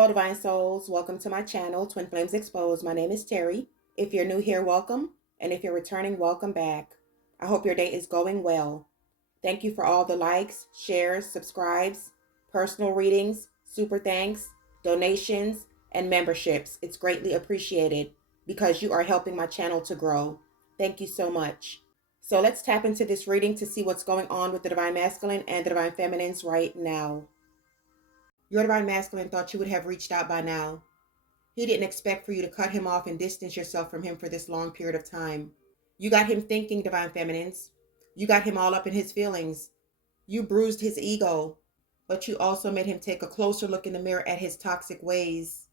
Hello, Divine Souls. Welcome to my channel, Twin Flames Exposed. My name is Terry. If you're new here, welcome. And if you're returning, welcome back. I hope your day is going well. Thank you for all the likes, shares, subscribes, personal readings, super thanks, donations, and memberships. It's greatly appreciated because you are helping my channel to grow. Thank you so much. So let's tap into this reading to see what's going on with the Divine Masculine and the Divine Feminines right now. Your Divine Masculine thought you would have reached out by now. He didn't expect for you to cut him off and distance yourself from him for this long period of time. You got him thinking, Divine Feminines. You got him all up in his feelings. You bruised his ego, but you also made him take a closer look in the mirror at his toxic ways.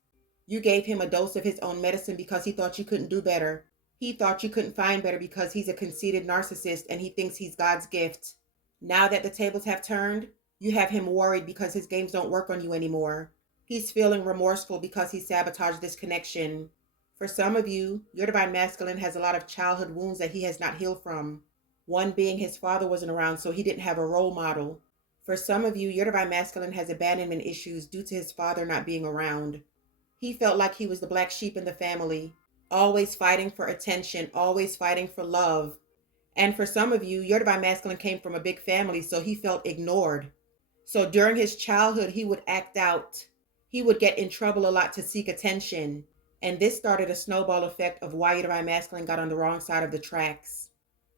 You gave him a dose of his own medicine because he thought you couldn't do better. He thought you couldn't find better because he's a conceited narcissist and he thinks he's God's gift. Now that the tables have turned, you have him worried because his games don't work on you anymore. He's feeling remorseful because he sabotaged this connection. For some of you, your Divine Masculine has a lot of childhood wounds that he has not healed from. One being his father wasn't around, so he didn't have a role model. For some of you, your Divine Masculine has abandonment issues due to his father not being around. He felt like he was the black sheep in the family, always fighting for attention, always fighting for love. And for some of you, your Divine Masculine came from a big family, so he felt ignored. So during his childhood, he would act out. He would get in trouble a lot to seek attention. And this started a snowball effect of why your Divine Masculine got on the wrong side of the tracks.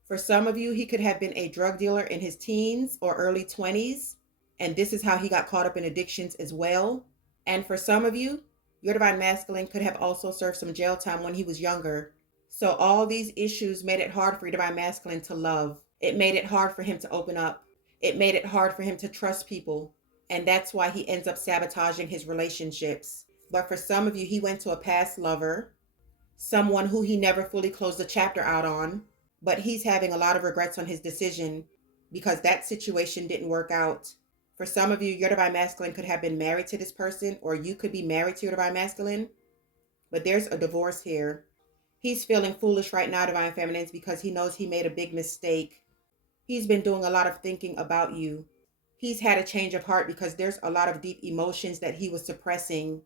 For some of you, he could have been a drug dealer in his teens or early 20s. And this is how he got caught up in addictions as well. And for some of you, your Divine Masculine could have also served some jail time when he was younger. So all these issues made it hard for your Divine Masculine to love. It made it hard for him to open up. It made it hard for him to trust people. And that's why he ends up sabotaging his relationships. But for some of you, he went to a past lover, someone who he never fully closed the chapter out on, but he's having a lot of regrets on his decision because that situation didn't work out. For some of you, your Divine Masculine could have been married to this person, or you could be married to your Divine Masculine, but there's a divorce here. He's feeling foolish right now, Divine Feminines, because he knows he made a big mistake. He's been doing a lot of thinking about you. He's had a change of heart because there's a lot of deep emotions that he was suppressing.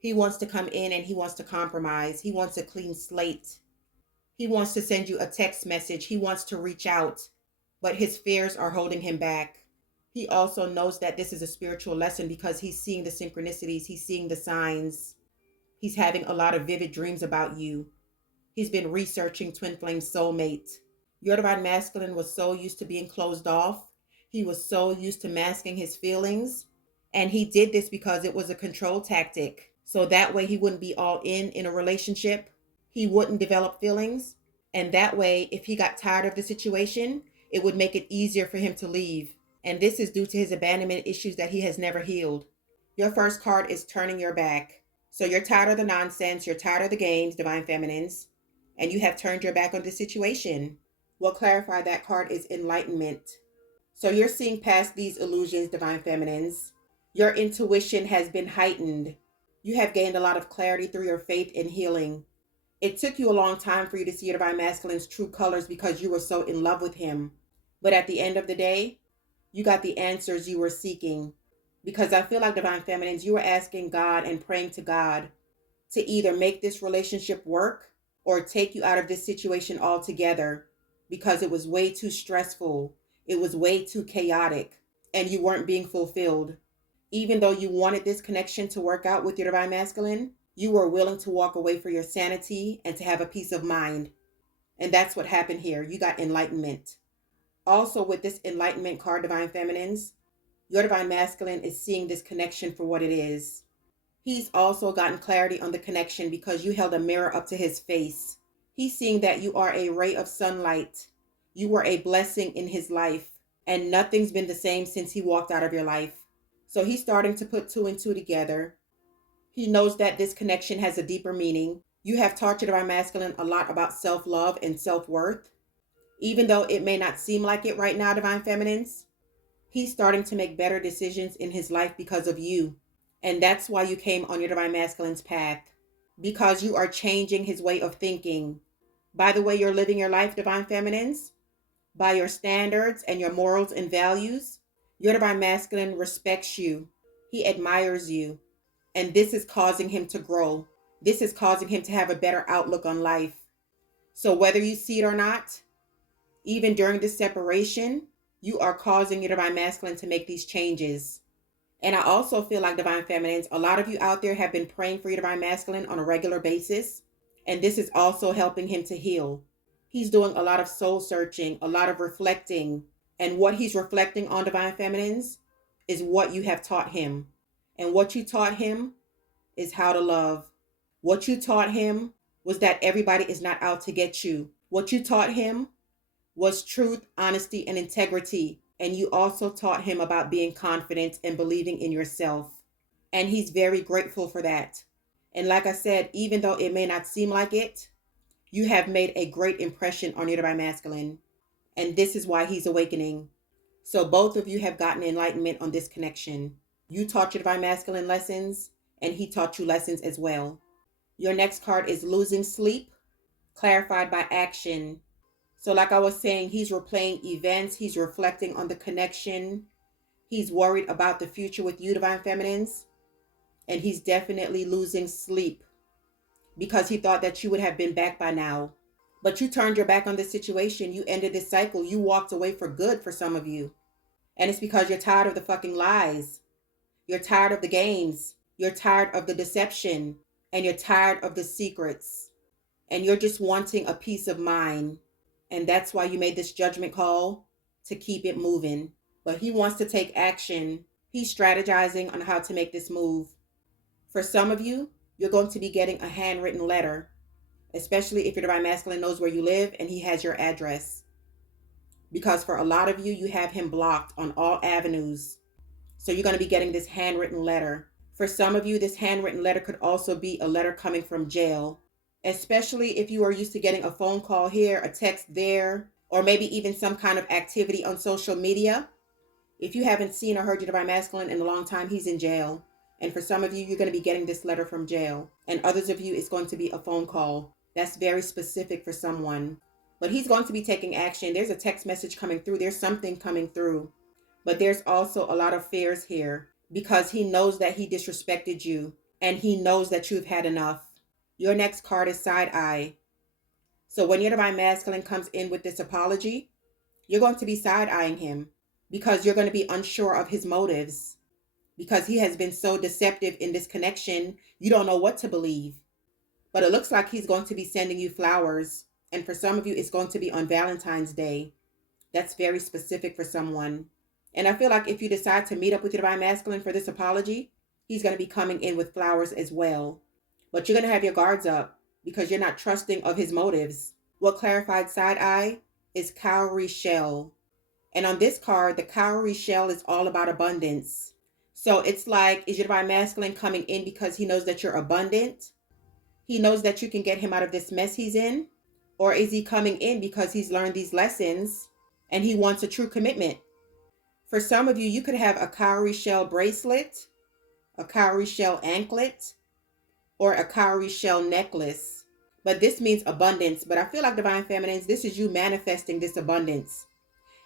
He wants to come in and he wants to compromise. He wants a clean slate. He wants to send you a text message. He wants to reach out, but his fears are holding him back. He also knows that this is a spiritual lesson because he's seeing the synchronicities. He's seeing the signs. He's having a lot of vivid dreams about you. He's been researching Twin Flame Soulmate. Your Divine Masculine was so used to being closed off. He was so used to masking his feelings. And he did this because it was a control tactic. So that way he wouldn't be all in a relationship. He wouldn't develop feelings. And that way, if he got tired of the situation, it would make it easier for him to leave. And this is due to his abandonment issues that he has never healed. Your first card is turning your back. So you're tired of the nonsense. You're tired of the games, Divine Feminines. And you have turned your back on the situation. What clarify that card is enlightenment. So you're seeing past these illusions, Divine Feminines. Your intuition has been heightened. You have gained a lot of clarity through your faith in healing. It took you a long time for you to see your Divine Masculine's true colors because you were so in love with him. But at the end of the day, you got the answers you were seeking. Because I feel like, Divine Feminines, you were asking God and praying to God to either make this relationship work or take you out of this situation altogether because it was way too stressful. It was way too chaotic and you weren't being fulfilled. Even though you wanted this connection to work out with your Divine Masculine, you were willing to walk away for your sanity and to have a peace of mind. And that's what happened here. You got enlightenment. Also, with this enlightenment card, Divine Feminines, your Divine Masculine is seeing this connection for what it is. He's also gotten clarity on the connection because you held a mirror up to his face. He's seeing that you are a ray of sunlight. You were a blessing in his life, and nothing's been the same since he walked out of your life. So he's starting to put two and two together. He knows that this connection has a deeper meaning. You have taught your Divine Masculine a lot about self-love and self-worth. Even though it may not seem like it right now, Divine Feminines, he's starting to make better decisions in his life because of you. And that's why you came on your Divine Masculine's path. Because you are changing his way of thinking. By the way you're living your life, Divine Feminines, by your standards and your morals and values, your Divine Masculine respects you. He admires you. And this is causing him to grow. This is causing him to have a better outlook on life. So whether you see it or not, even during this separation, you are causing your divine masculine to make these changes. And I also feel like divine feminines, a lot of you out there have been praying for your divine masculine on a regular basis. And this is also helping him to heal. He's doing a lot of soul searching, a lot of reflecting. And what he's reflecting on, divine feminines, is what you have taught him. And what you taught him is how to love. What you taught him was that everybody is not out to get you. What you taught him was truth, honesty, and integrity. And you also taught him about being confident and believing in yourself. And he's very grateful for that. And like I said, even though it may not seem like it, you have made a great impression on your divine masculine. And this is why he's awakening. So both of you have gotten enlightenment on this connection. You taught your divine masculine lessons, and he taught you lessons as well. Your next card is losing sleep, clarified by action. So like I was saying, he's replaying events. He's reflecting on the connection. He's worried about the future with you, divine feminines. And he's definitely losing sleep because he thought that you would have been back by now. But you turned your back on this situation. You ended this cycle. You walked away for good for some of you. And it's because you're tired of the fucking lies. You're tired of the games. You're tired of the deception. And you're tired of the secrets. And you're just wanting a peace of mind. And that's why you made this judgment call to keep it moving. But he wants to take action. He's strategizing on how to make this move. For some of you, you're going to be getting a handwritten letter, especially if your divine masculine knows where you live and he has your address. Because for a lot of you, you have him blocked on all avenues. So you're going to be getting this handwritten letter. For some of you, this handwritten letter could also be a letter coming from jail, especially if you are used to getting a phone call here, a text there, or maybe even some kind of activity on social media. If you haven't seen or heard your divine masculine in a long time, he's in jail. And for some of you, you're going to be getting this letter from jail. And others of you, it's going to be a phone call. That's very specific for someone. But he's going to be taking action. There's a text message coming through. There's something coming through. But there's also a lot of fears here because he knows that he disrespected you. And he knows that you've had enough. Your next card is side eye. So when your divine masculine comes in with this apology, you're going to be side eyeing him because you're going to be unsure of his motives. Because he has been so deceptive in this connection, you don't know what to believe. But it looks like he's going to be sending you flowers. And for some of you, it's going to be on Valentine's Day. That's very specific for someone. And I feel like if you decide to meet up with your divine masculine for this apology, he's going to be coming in with flowers as well. But you're going to have your guards up because you're not trusting of his motives. What clarified side eye is cowrie shell. And on this card, the cowrie shell is all about abundance. So it's like, is your divine masculine coming in because he knows that you're abundant? He knows that you can get him out of this mess he's in? Or is he coming in because he's learned these lessons and he wants a true commitment? For some of you, you could have a cowrie shell bracelet, a cowrie shell anklet, or a cowrie shell necklace. But this means abundance. But I feel like divine feminines, this is you manifesting this abundance.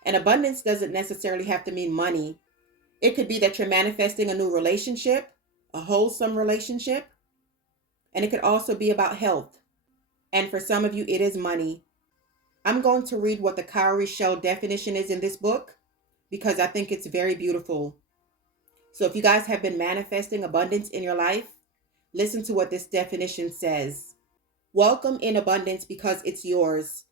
And abundance doesn't necessarily have to mean money. It could be that you're manifesting a new relationship, a wholesome relationship. And it could also be about health. And for some of you, it is money. I'm going to read what the cowrie shell definition is in this book because I think it's very beautiful. So if you guys have been manifesting abundance in your life, listen to what this definition says. Welcome in abundance because it's yours.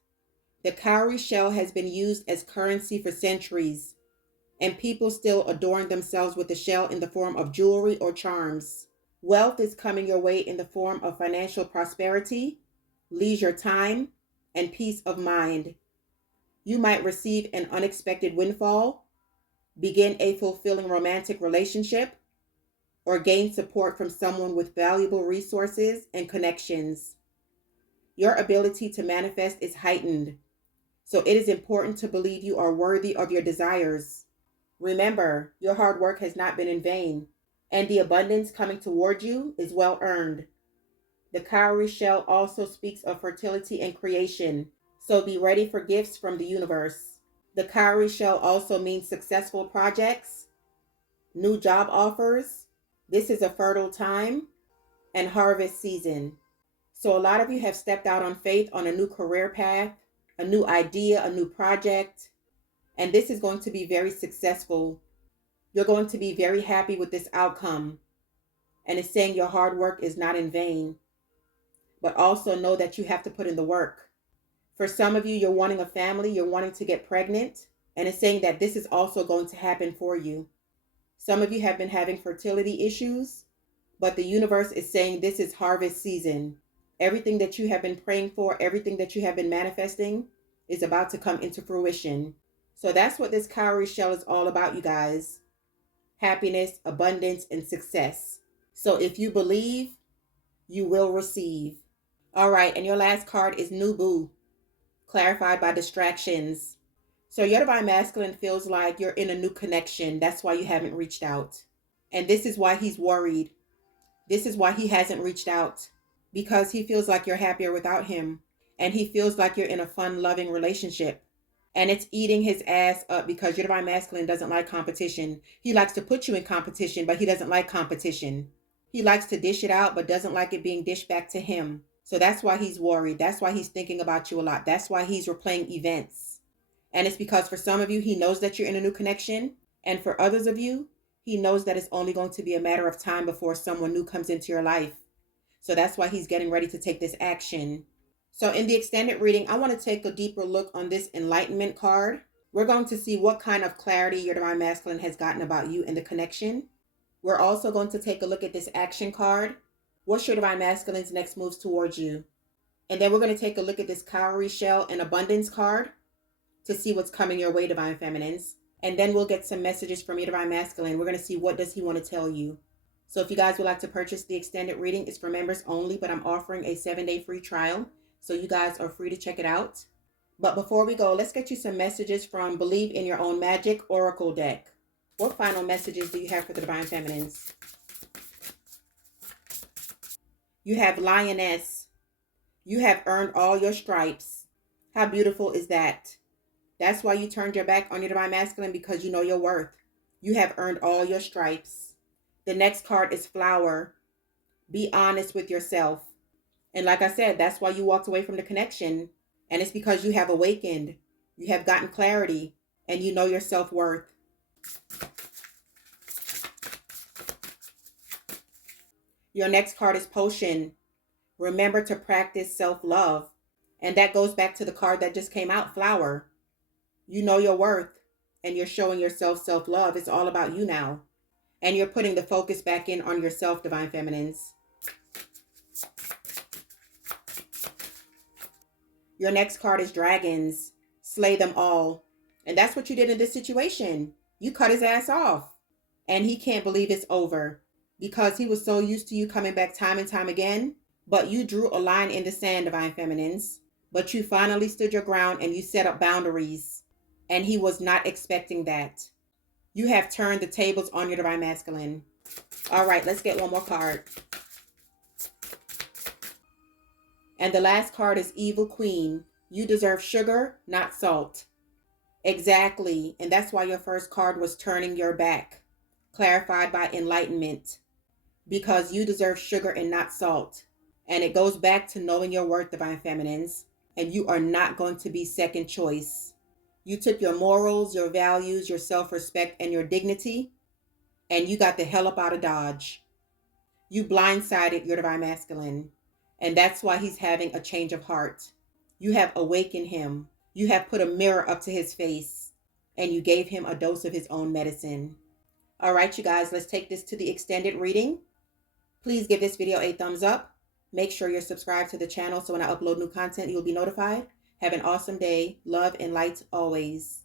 The cowrie shell has been used as currency for centuries, and people still adorn themselves with the shell in the form of jewelry or charms. Wealth is coming your way in the form of financial prosperity, leisure time, and peace of mind. You might receive an unexpected windfall, begin a fulfilling romantic relationship, or gain support from someone with valuable resources and connections. Your ability to manifest is heightened, so it is important to believe you are worthy of your desires. Remember, your hard work has not been in vain, and the abundance coming toward you is well earned. The cowrie shell also speaks of fertility and creation, so be ready for gifts from the universe. The cowrie shell also means successful projects, new job offers, This is a fertile time and harvest season. So a lot of you have stepped out on faith on a new career path, a new idea, a new project, and this is going to be very successful. You're going to be very happy with this outcome. And it's saying your hard work is not in vain, but also know that you have to put in the work. For some of you, you're wanting a family, you're wanting to get pregnant, and it's saying that this is also going to happen for you. Some of you have been having fertility issues, but the universe is saying this is harvest season. Everything that you have been praying for, everything that you have been manifesting is about to come into fruition. So that's what this cowrie shell is all about, you guys. Happiness, abundance, and success. So if you believe, you will receive. All right, and your last card is New Boo, clarified by distractions. So your divine masculine feels like you're in a new connection. That's why you haven't reached out. And this is why he's worried. This is why he hasn't reached out, because he feels like you're happier without him. And he feels like you're in a fun, loving relationship. And it's eating his ass up because your divine masculine doesn't like competition. He likes to put you in competition, but he doesn't like competition. He likes to dish it out, but doesn't like it being dished back to him. So that's why he's worried. That's why he's thinking about you a lot. That's why he's replaying events. And it's because for some of you, he knows that you're in a new connection. And for others of you, he knows that it's only going to be a matter of time before someone new comes into your life. So that's why he's getting ready to take this action. So in the extended reading, I want to take a deeper look on this enlightenment card. We're going to see what kind of clarity your divine masculine has gotten about you and the connection. We're also going to take a look at this action card. What's your divine masculine's next moves towards you? And then we're going to take a look at this cowrie shell and abundance card to see what's coming your way, divine feminines. And then we'll get some messages from your divine masculine. We're going to see what does he want to tell you. So if you guys would like to purchase the extended reading, it's for members only, but I'm offering a 7-day free trial. So you guys are free to check it out. But before we go, let's get you some messages from Believe in Your Own Magic Oracle deck. What final messages do you have for the divine feminines? You have Lioness. You have earned all your stripes. How beautiful is that? That's why you turned your back on your divine masculine, because you know your worth. You have earned all your stripes. The next card is Flower. Be honest with yourself. And like I said, that's why you walked away from the connection. And it's because you have awakened. You have gotten clarity and you know your self-worth. Your next card is Potion. Remember to practice self-love. And that goes back to the card that just came out, Flower. You know your worth and you're showing yourself self-love. It's all about you now. And you're putting the focus back in on yourself, divine feminines. Your next card is Dragons. Slay them all. And that's what you did in this situation. You cut his ass off. And he can't believe it's over because he was so used to you coming back time and time again. But you drew a line in the sand, divine feminines. But you finally stood your ground and you set up boundaries. And he was not expecting that. You have turned the tables on your divine masculine. All right, let's get one more card. And the last card is Evil Queen. You deserve sugar, not salt. Exactly. And that's why your first card was turning your back. Clarified by enlightenment. Because you deserve sugar and not salt. And it goes back to knowing your worth, divine feminines. And you are not going to be second choice. You took your morals, your values, your self-respect, and your dignity, and you got the hell up out of Dodge. You blindsided your divine masculine, and that's why he's having a change of heart. You have awakened him. You have put a mirror up to his face, and you gave him a dose of his own medicine. All right, you guys, let's take this to the extended reading. Please give this video a thumbs up. Make sure you're subscribed to the channel so when I upload new content, you'll be notified. Have an awesome day. Love and light always.